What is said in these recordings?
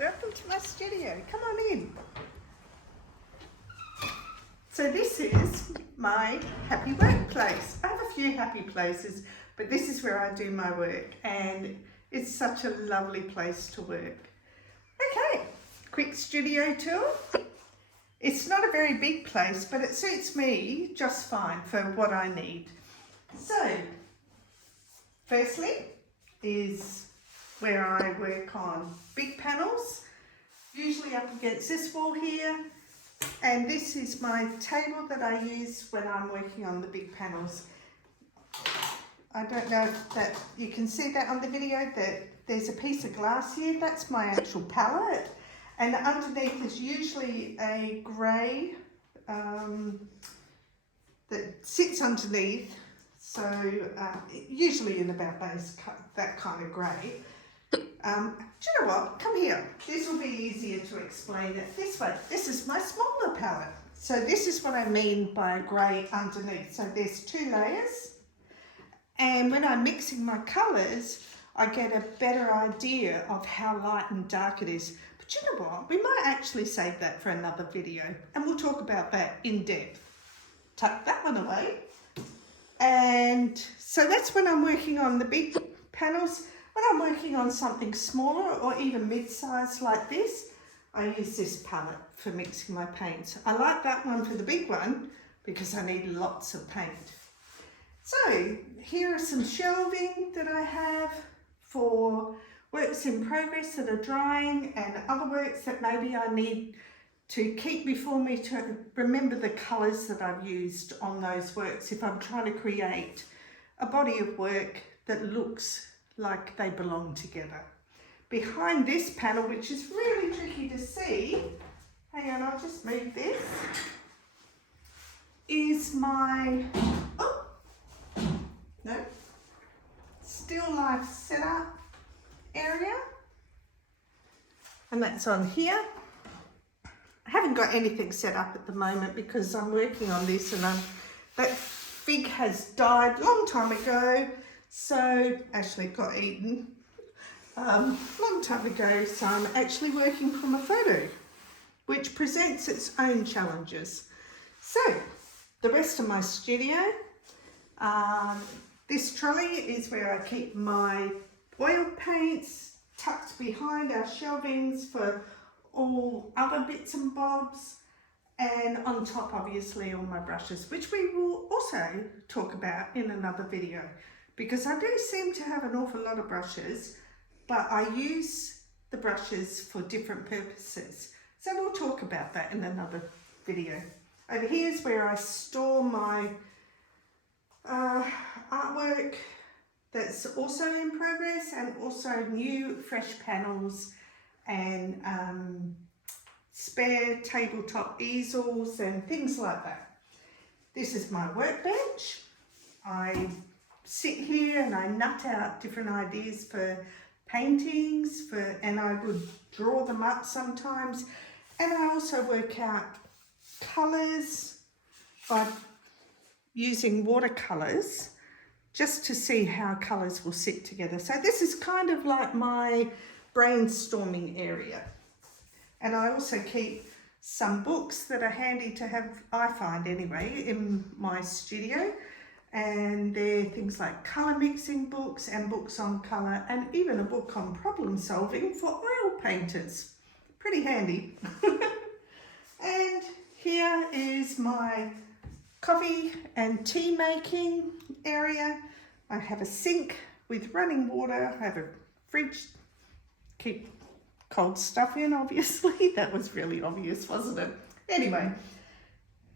welcome to my studio. Come on in. So this is my happy workplace. I have a few happy places, but this is where I do my work, and it's such a lovely place to work. Okay, quick studio tour. It's not a very big place, but it suits me just fine for what I need. So, firstly is where I work on big panels, usually up against this wall here. And this is my table that I use when I'm working on the big panels. I don't know if that you can see that on the video, that there's a piece of glass here. That's my actual palette. And underneath is usually a grey that sits underneath. So usually in about that kind of grey. Do you know what? Come here. This will be easier to explain it this way. This is my smaller palette. So this is what I mean by grey underneath. So there's two layers. And when I'm mixing my colours, I get a better idea of how light and dark it is. But you know what? We might actually save that for another video. And we'll talk about that in depth. Tuck that one away. And so that's when I'm working on the big panels. When I'm working on something smaller or even mid-sized like this, I use this palette for mixing my paints. I like that one for the big one because I need lots of paint. So here are some shelving that I have for works in progress that are drying and other works that maybe I need to keep before me to remember the colours that I've used on those works if I'm trying to create a body of work that looks like they belong together. Behind this panel, which is really tricky to see, hang on, I'll just move this, is my, still life setup area. And that's on here. I haven't got anything set up at the moment because I'm working on this, and that fig has died a long time ago. So actually it got eaten long time ago. So I'm actually working from a photo, which presents its own challenges. So the rest of my studio, this trolley is where I keep my oil paints tucked behind our shelvings for all other bits and bobs, and on top obviously all my brushes, which we will also talk about in another video, because I do seem to have an awful lot of brushes, but I use the brushes for different purposes, so we'll talk about that in another video. Over here is where I store my artwork that's also in progress, and also new fresh panels and spare tabletop easels and things like that. This is my workbench. I sit here and I nut out different ideas for paintings, and I would draw them up sometimes. And I also work out colours by using watercolours just to see how colours will sit together. So this is kind of like my brainstorming area. And I also keep some books that are handy to have, I find anyway, in my studio. And they're things like colour mixing books and books on colour, and even a book on problem solving for oil painters. Pretty handy. And here is my coffee and tea making area. I have a sink with running water. I have a fridge, keep cold stuff in, obviously. That was really obvious, wasn't it? Anyway,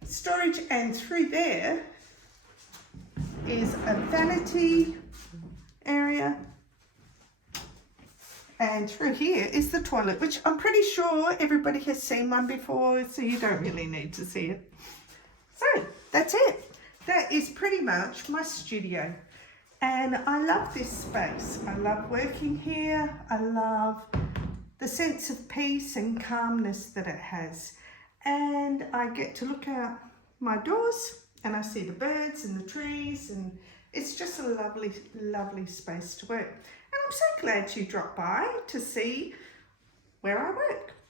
storage, and through there is a vanity area, and through here is the toilet, which I'm pretty sure everybody has seen one before, so you don't really need to see it. So that's it. That is pretty much my studio, and I love this space. I love working here. I love the sense of peace and calmness that it has, and I get to look out my doors and I see the birds and the trees, and it's just a lovely, lovely space to work. And I'm so glad you dropped by to see where I work.